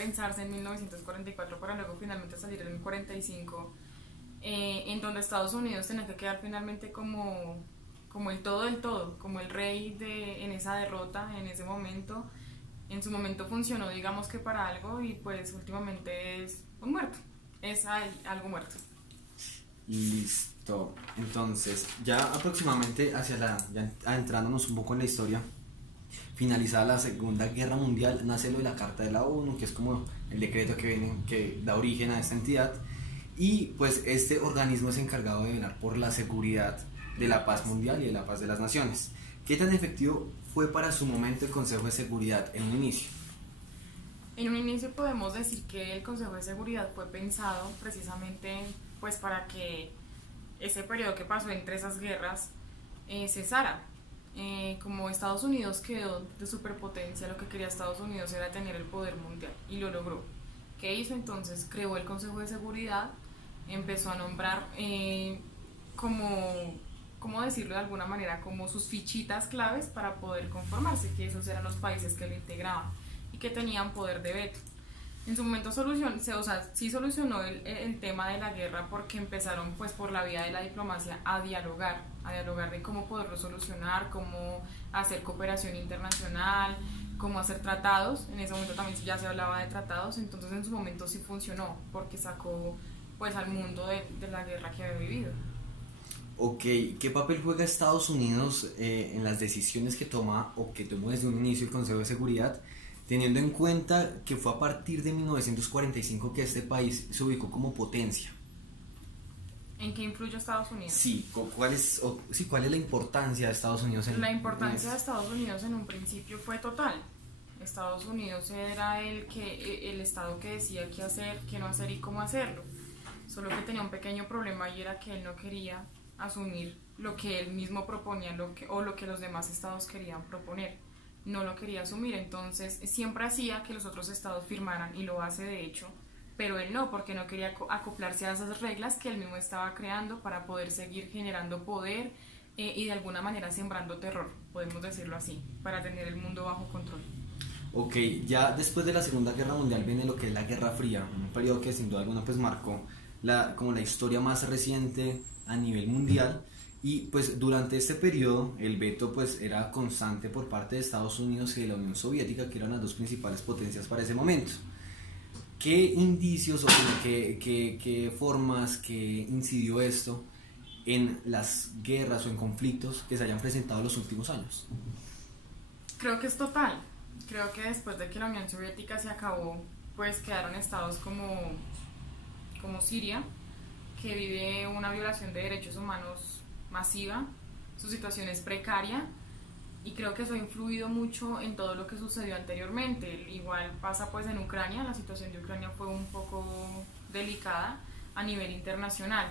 pensarse en 1944 para luego finalmente salir en el 45, en donde Estados Unidos tenía que quedar finalmente como el todo del todo, como el rey en esa derrota, en ese momento. En su momento funcionó, digamos que para algo, y pues últimamente es un muerto, es algo muerto. Listo. Entonces, ya aproximadamente ya adentrándonos un poco en la historia, finalizada la Segunda Guerra Mundial, nace lo de la Carta de la ONU, que es como el decreto que da origen a esta entidad, y pues este organismo es encargado de velar por la seguridad de la paz mundial y de la paz de las naciones. ¿Qué tan efectivo fue para su momento el Consejo de Seguridad en un inicio? En un inicio podemos decir que el Consejo de Seguridad fue pensado precisamente pues para que ese periodo que pasó entre esas guerras cesara. Como Estados Unidos quedó de superpotencia, lo que quería Estados Unidos era tener el poder mundial y lo logró. ¿Qué hizo entonces? Creó el Consejo de Seguridad, empezó a nombrar ¿cómo decirlo de alguna manera? Como sus fichitas claves para poder conformarse, que esos eran los países que lo integraban y que tenían poder de veto. En su momento sí solucionó el tema de la guerra, porque empezaron pues por la vía de la diplomacia a dialogar de cómo poderlo solucionar, cómo hacer cooperación internacional, cómo hacer tratados. En ese momento también ya se hablaba de tratados, entonces en su momento sí funcionó porque sacó pues al mundo de la guerra que había vivido. Ok, ¿qué papel juega Estados Unidos en las decisiones que toma o que tomó desde un inicio el Consejo de Seguridad, teniendo en cuenta que fue a partir de 1945 que este país se ubicó como potencia? ¿En qué influyó Estados Unidos? Sí, ¿cuál es la importancia de Estados Unidos La importancia de Estados Unidos en un principio fue total. Estados Unidos era el estado que decía qué hacer, qué no hacer y cómo hacerlo. Solo que tenía un pequeño problema, y era que él no quería asumir lo que él mismo proponía o lo que los demás estados querían proponer. No lo quería asumir, entonces siempre hacía que los otros estados firmaran, y lo hace de hecho, pero él no, porque no quería acoplarse a esas reglas que él mismo estaba creando para poder seguir generando poder y de alguna manera sembrando terror, podemos decirlo así, para tener el mundo bajo control. Ok, ya después de la Segunda Guerra Mundial viene lo que es la Guerra Fría, un periodo que sin duda alguna pues marcó como la historia más reciente a nivel mundial, y pues durante este periodo el veto pues era constante por parte de Estados Unidos y de la Unión Soviética, que eran las dos principales potencias para ese momento. ¿Qué indicios o qué formas que incidió esto en las guerras o en conflictos que se hayan presentado en los últimos años? Creo que es total. Creo que después de que la Unión Soviética se acabó, pues quedaron estados como Siria, que vive una violación de derechos humanos masiva, su situación es precaria, y creo que eso ha influido mucho en todo lo que sucedió anteriormente. Igual pasa pues en Ucrania, la situación de Ucrania fue un poco delicada a nivel internacional.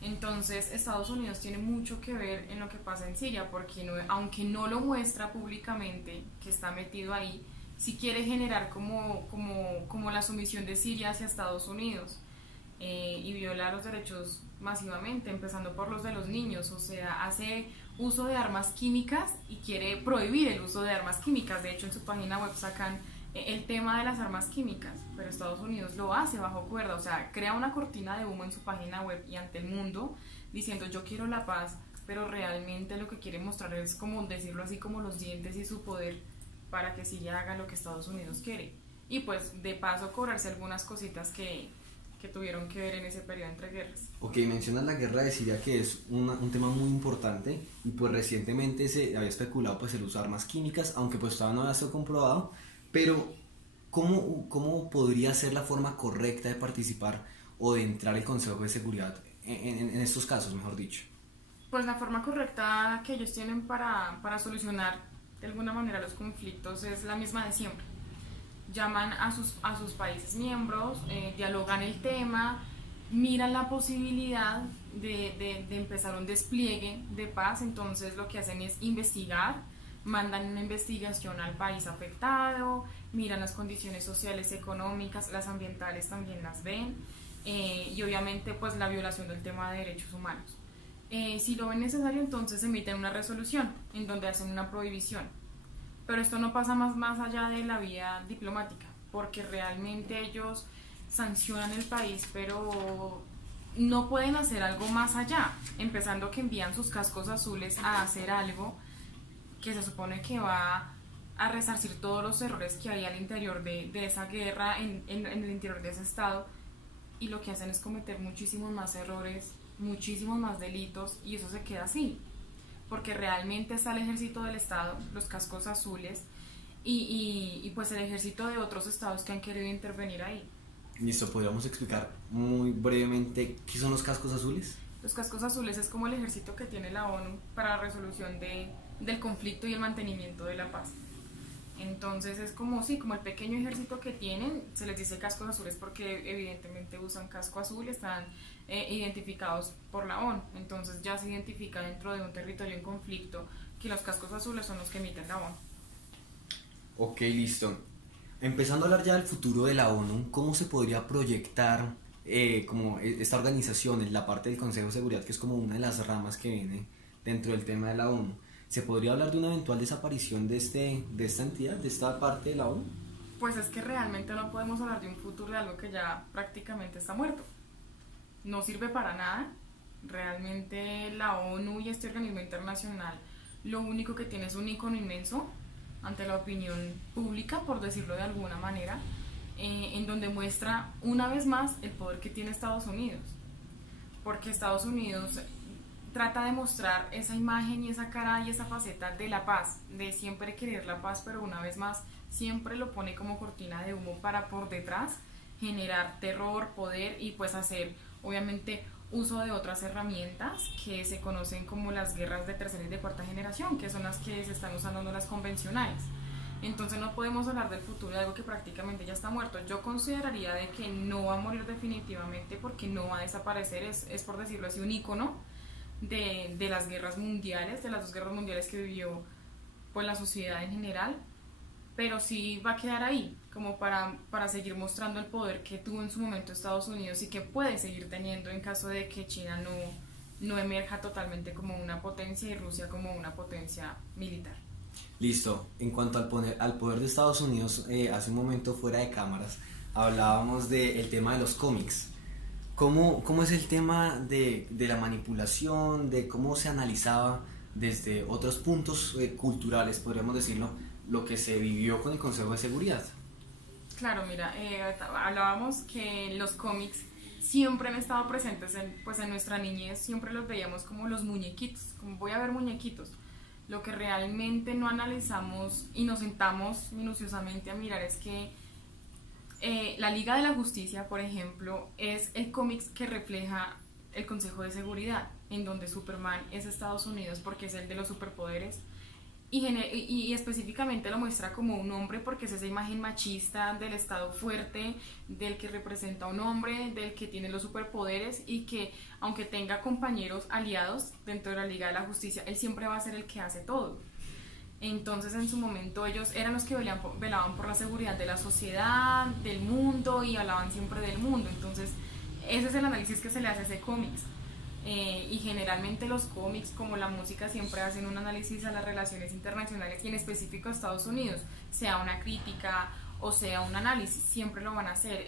Entonces Estados Unidos tiene mucho que ver en lo que pasa en Siria, porque aunque no lo muestra públicamente que está metido ahí, sí quiere generar como la sumisión de Siria hacia Estados Unidos. Y viola los derechos masivamente, empezando por los de los niños. O sea, hace uso de armas químicas y quiere prohibir el uso de armas químicas. De hecho, en su página web sacan el tema de las armas químicas, pero Estados Unidos lo hace bajo cuerda. O sea, crea una cortina de humo en su página web y ante el mundo, diciendo yo quiero la paz, pero realmente lo que quiere mostrar es, como decirlo así, como los dientes y su poder, para que Siria haga lo que Estados Unidos quiere. Y pues de paso cobrarse algunas cositas que tuvieron que ver en ese periodo entre guerras. Ok, mencionas la guerra de Siria, que es un tema muy importante, y pues recientemente se había especulado pues el uso de armas químicas, aunque pues todavía no había sido comprobado, pero ¿cómo podría ser la forma correcta de participar o de entrar al Consejo de Seguridad en estos casos, mejor dicho? Pues la forma correcta que ellos tienen para solucionar de alguna manera los conflictos es la misma de siempre. Llaman a sus países miembros, dialogan el tema, miran la posibilidad de empezar un despliegue de paz. Entonces lo que hacen es investigar, mandan una investigación al país afectado, miran las condiciones sociales, económicas, las ambientales también las ven, y obviamente pues la violación del tema de derechos humanos. Si lo ven necesario, entonces emiten una resolución en donde hacen una prohibición. Pero esto no pasa más allá de la vía diplomática. porque realmente ellos sancionan el país, pero no pueden hacer algo más allá, empezando que envían sus cascos azules a hacer algo que se supone que va a resarcir todos los errores que hay al interior de esa guerra, en el interior de ese estado, y lo que hacen es cometer muchísimos más errores, muchísimos más delitos, y eso se queda así, porque realmente está el ejército del estado, los cascos azules, y pues el ejército de otros estados que han querido intervenir ahí. Listo, ¿podríamos explicar muy brevemente qué son los cascos azules? Los cascos azules es como el ejército que tiene la ONU para la resolución del conflicto y el mantenimiento de la paz. Entonces es como, sí, como el pequeño ejército que tienen, se les dice cascos azules porque evidentemente usan casco azul, están identificados por la ONU. Entonces ya se identifica dentro de un territorio en conflicto que los cascos azules son los que emiten la ONU. Ok, listo. Empezando a hablar ya del futuro de la ONU, ¿cómo se podría proyectar como esta organización, en la parte del Consejo de Seguridad, que es como una de las ramas que viene dentro del tema de la ONU? ¿Se podría hablar de una eventual desaparición de esta entidad, de esta parte de la ONU? Pues es que realmente no podemos hablar de un futuro de algo que ya prácticamente está muerto. No sirve para nada. Realmente la ONU y este organismo internacional lo único que tiene es un icono inmenso ante la opinión pública, por decirlo de alguna manera, en donde muestra una vez más el poder que tiene Estados Unidos. Porque Estados Unidos trata de mostrar esa imagen y esa cara y esa faceta de la paz, de siempre querer la paz, pero una vez más siempre lo pone como cortina de humo para por detrás generar terror, poder y pues hacer obviamente uso de otras herramientas que se conocen como las guerras de tercera y de cuarta generación, que son las que se están usando, no las convencionales. Entonces no podemos hablar del futuro de algo que prácticamente ya está muerto. Yo consideraría de que no va a morir definitivamente porque no va a desaparecer, es por decirlo así un ícono de las guerras mundiales, de las dos guerras mundiales que vivió pues la sociedad en general, pero sí va a quedar ahí, como para seguir mostrando el poder que tuvo en su momento Estados Unidos y que puede seguir teniendo en caso de que China no emerja totalmente como una potencia y Rusia como una potencia militar. Listo, en cuanto al poder de Estados Unidos, hace un momento fuera de cámaras hablábamos del tema de los cómics. ¿Cómo es el tema de la manipulación, de cómo se analizaba desde otros puntos culturales, podríamos decirlo, lo que se vivió con el Consejo de Seguridad? Claro, mira, hablábamos que los cómics siempre han estado presentes pues en nuestra niñez, siempre los veíamos como los muñequitos, como voy a ver muñequitos. Lo que realmente no analizamos y nos sentamos minuciosamente a mirar es que la Liga de la Justicia, por ejemplo, es el cómic que refleja el Consejo de Seguridad, en donde Superman es Estados Unidos porque es el de los superpoderes y específicamente lo muestra como un hombre porque es esa imagen machista del Estado fuerte, del que representa a un hombre, del que tiene los superpoderes y que aunque tenga compañeros aliados dentro de la Liga de la Justicia, él siempre va a ser el que hace todo. Entonces en su momento ellos eran los que velaban por la seguridad de la sociedad, del mundo y hablaban siempre del mundo. Entonces ese es el análisis que se le hace a ese cómics. Y generalmente los cómics como la música siempre hacen un análisis a las relaciones internacionales y en específico a Estados Unidos, sea una crítica o sea un análisis, siempre lo van a hacer.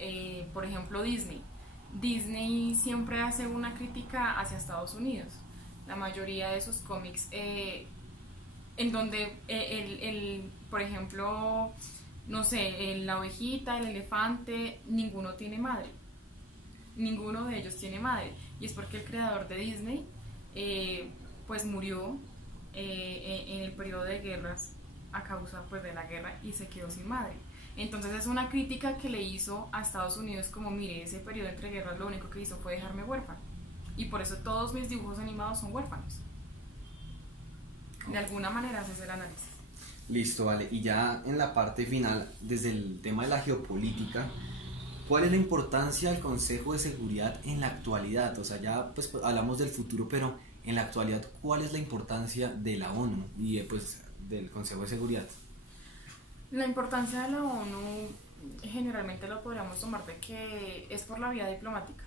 Por ejemplo Disney siempre hace una crítica hacia Estados Unidos. La mayoría de sus cómics en donde por ejemplo, no sé, la ovejita, el elefante, ninguno tiene madre. Ninguno de ellos tiene madre. Y es porque el creador de Disney pues murió en el periodo de guerras a causa pues de la guerra y se quedó sin madre. Entonces es una crítica que le hizo a Estados Unidos como mire, ese periodo entre guerras lo único que hizo fue dejarme huérfano. Y por eso todos mis dibujos animados son huérfanos. De alguna manera ese es el análisis. Listo, vale. Y ya en la parte final, desde el tema de la geopolítica, ¿cuál es la importancia del Consejo de Seguridad en la actualidad? O sea, ya pues hablamos del futuro, pero en la actualidad, ¿cuál es la importancia de la ONU y pues del Consejo de Seguridad? La importancia de la ONU generalmente lo podríamos tomar de que es por la vía diplomática,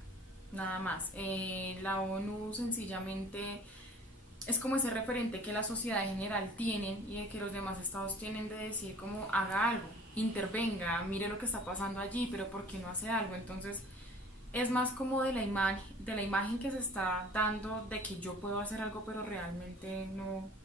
nada más. La ONU sencillamente es como ese referente que la sociedad en general tienen y de que los demás estados tienen de decir como haga algo, intervenga, mire lo que está pasando allí, pero ¿por qué no hace algo? Entonces es más como de la imagen que se está dando de que yo puedo hacer algo pero realmente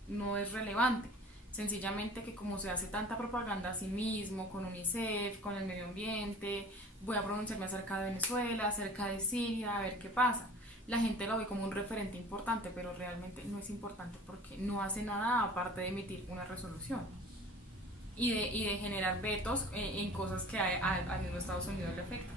no es relevante. Sencillamente que como se hace tanta propaganda a sí mismo, con UNICEF, con el medio ambiente, voy a pronunciarme acerca de Venezuela, acerca de Siria, a ver qué pasa. La gente lo ve como un referente importante, pero realmente no es importante porque no hace nada aparte de emitir una resolución y de generar vetos en cosas que al mismo Estados Unidos le afectan.